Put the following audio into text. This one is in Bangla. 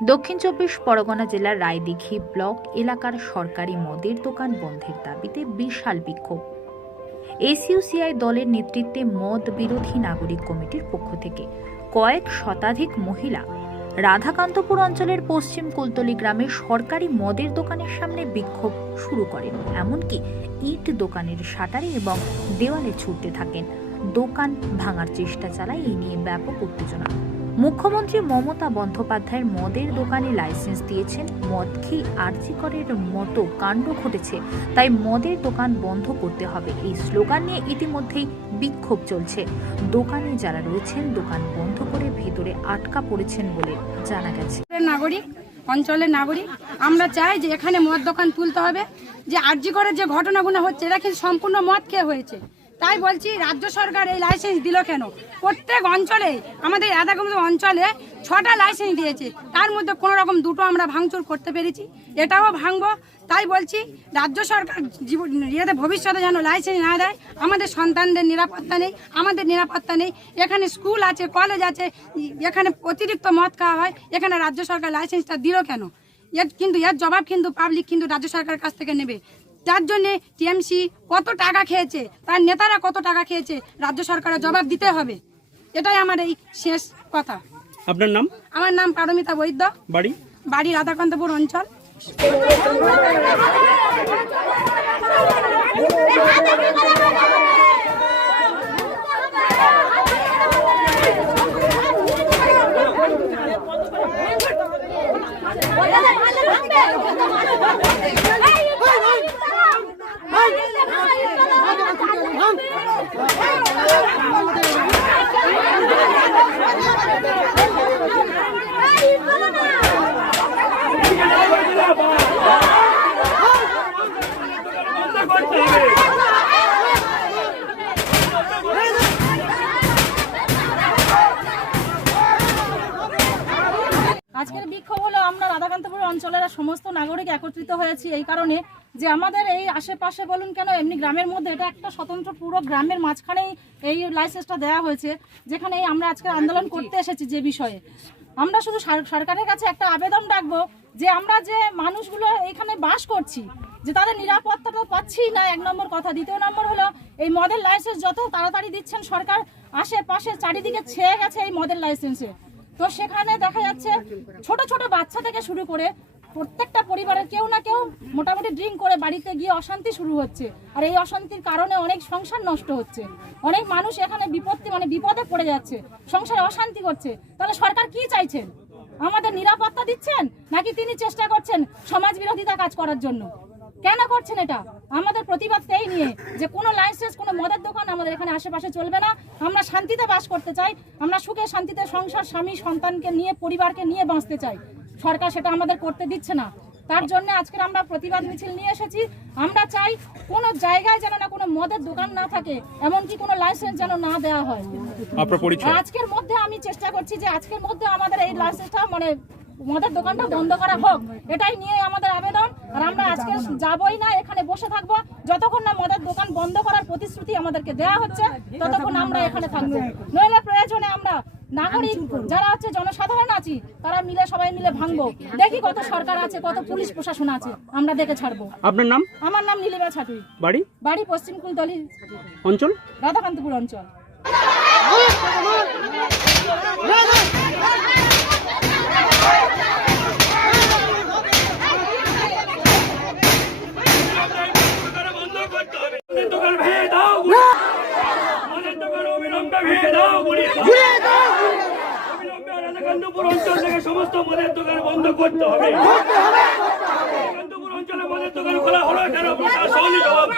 দক্ষিণ চব্বিশ পরগনা জেলার রায়দিঘি ব্লক এলাকার সরকারি মদের দোকান বন্ধের দাবিতে বিশাল বিক্ষোভ। এসইউসিআই দলের নেতৃত্বে মদ বিরোধী নাগরিক কমিটির পক্ষ থেকে কয়েক শতাধিক মহিলা রাধাকান্তপুর অঞ্চলের পশ্চিম কুলতলি গ্রামে সরকারি মদের দোকানের সামনে বিক্ষোভ শুরু করেন। এমনকি ইট দোকানের শাটারে এবং দেওয়ালে ছুটতে থাকেন। দোকান ভাঙার চেষ্টা চালায় এই নিয়ে ব্যাপক উত্তেজনা। মুখ্যমন্ত্রী মমতা বন্দ্যোপাধ্যায়ের মদের দোকানে লাইসেন্স দিয়েছেন। মদ খেয়ে আর্জিকরের মতো কাণ্ড ঘটেছে। তাই মদের দোকান বন্ধ করতে হবে। এই স্লোগান নিয়ে ইতিমধ্যেই বিক্ষোভ চলছে। দোকানে যারা রয়েছেন, দোকান বন্ধ করে ভেতরে আটকা পড়েছেন বলে জানা গেছে। নাগরিক, অঞ্চলের নাগরিক, আমরা চাই যে এখানে মদ দোকান তুলতে হবে। যে আরজি করে যে ঘটনাগুলো হচ্ছে এটা কিন্তু সম্পূর্ণ মদ খেয়ে হয়েছে। তাই বলছি, রাজ্য সরকার এই লাইসেন্স দিল কেন? প্রত্যেক অঞ্চলে, আমাদের রাধাকুন্দ অঞ্চলে ছটা লাইসেন্স দিয়েছে। তার মধ্যে কোনো রকম দুটো আমরা ভাঙচুর করতে পেরেছি, এটাও ভাঙবো। তাই বলছি, রাজ্য সরকার জীবন, ইয়েতে ভবিষ্যতে যেন লাইসেন্স না দেয়, আমাদের সন্তানদের নিরাপত্তা নেই, আমাদের নিরাপত্তা নেই। এখানে স্কুল আছে কলেজ আছে, এখানে অতিরিক্ত মদ খাওয়া হয়, এখানে রাজ্য সরকার লাইসেন্সটা দিল কেন? এর কিন্তু, এর জবাব কিন্তু পাবলিক কিন্তু রাজ্য সরকারের কাছ থেকে নেবে। তার জন্যে টিএমসি কত টাকা খেয়েছে তার নেতারা কত টাকা খেয়েছে রাজ্য সরকারের জবাব দিতে হবে। এটাই আমার এই শেষ কথা। আপনার নাম? আমার নাম পারমিতা বৈদ্য। বাড়ি? বাড়ি রাধাকান্তপুর অঞ্চল। আজকের বিক্ষোভ হলো আমরা রাধাকান্তপুর অঞ্চলের সমস্ত নাগরিক একত্রিত হয়েছি। এই কারণে যে আমাদের এই আশেপাশে বলুন কেন এমনি গ্রামের মধ্যে এটা একটা স্বতন্ত্র পুরো গ্রামের মাঝখানেই এই লাইসেন্সটা দেওয়া হয়েছে যেখানে এই আমরা আজকে আন্দোলন করতে এসেছি যে বিষয়ে। আমরা শুধু সরকারের কাছে একটা আবেদন রাখব যে আমরা যে মানুষগুলো এখানে বাস করছি যে তাদের নিরাপত্তা তো পাচ্ছি না এক নম্বর কথা। দ্বিতীয় নম্বর হলো এই মদের লাইসেন্স যত তাড়াতাড়ি দিচ্ছেন সরকার আশেপাশে চারিদিকে ছেয়ে গেছে এই মদের লাইসেন্সে তো সেখানে দেখা যাচ্ছে ছোট ছোট বাচ্চা থেকে শুরু করে প্রত্যেকটা পরিবারের কেউ না কেউ মোটামুটি ড্রিঙ্ক করে বাড়িতে গিয়ে অশান্তি শুরু হচ্ছে। আর এই অশান্তির কারণে অনেক সংসার নষ্ট হচ্ছে। অনেক মানুষ এখানে বিপত্তি মানে বিপদে পড়ে যাচ্ছে। সংসারে অশান্তি করছে। তাহলে সরকার কি চাইছেন? আমাদের নিরাপত্তা দিচ্ছেন? নাকি তিনি চেষ্টা করছেন সমাজ বিরোধিতা কাজ করার জন্য? কেন করছেন এটা? আমাদের প্রতিবাদ এই নিয়ে যে কোনো লাইসেন্স, কোনো মদের দোকান আমাদের এখানে আশেপাশে চলবে না। আমরা শান্তিতে বাস করতে চাই। আমরা সুখে শান্তিতে সংসার, স্বামী, সন্তানকে নিয়ে, পরিবারকে নিয়ে বাঁচতে চাই। সরকার সেটা আমাদের করতে দিচ্ছে না। তার জন্য আজকের আমরা প্রতিবাদ মিছিল নিয়ে এসেছি। আমরা চাই কোনো জায়গায় যেন না কোনো মদের দোকান না থাকে এমনকি কোনো লাইসেন্স যেন না দেওয়া হয়। আজকের মধ্যে আমি চেষ্টা করছি যে আজকের মধ্যে আমাদের এই লাইসেন্সটা মানে মদের দোকানটা বন্ধ করা হোক। এটাই নিয়ে আমাদের আবেদন। আর আমরা আজকে যাবই না এখানে বসে থাকব। যতক্ষণ না মদের দোকান বন্ধ করার প্রতিশ্রুতি আমাদেরকে দেওয়া হচ্ছে ততক্ষণ আমরা এখানে থাকব। নইলে প্রয়োজনে আমরা নাগরিক যারা আছে জনসাধারণ আছি তারা মিলে সবাই মিলে ভাঙবো। দেখি কত সরকার আছে কত পুলিশ প্রশাসন আছে আমরা দেখে ছাড়বো। আপনার নাম? আমার নাম নীলিমা ছাতুই বাড়ি? বাড়ি পশ্চিম কুলতলি। অঞ্চল। রাধাকান্তপুর অঞ্চল মদের দোকান ভেঙে দাও মদের দোকান অবিলম্বে ভেঙে দাও গুড়িয়ে দাও অবিলম্বে রাধাকান্তপুর অঞ্চল থেকে সমস্ত মদের দোকান বন্ধ করতে হবে। অঞ্চলে মদের দোকান খোলা হলো কেন? জবাব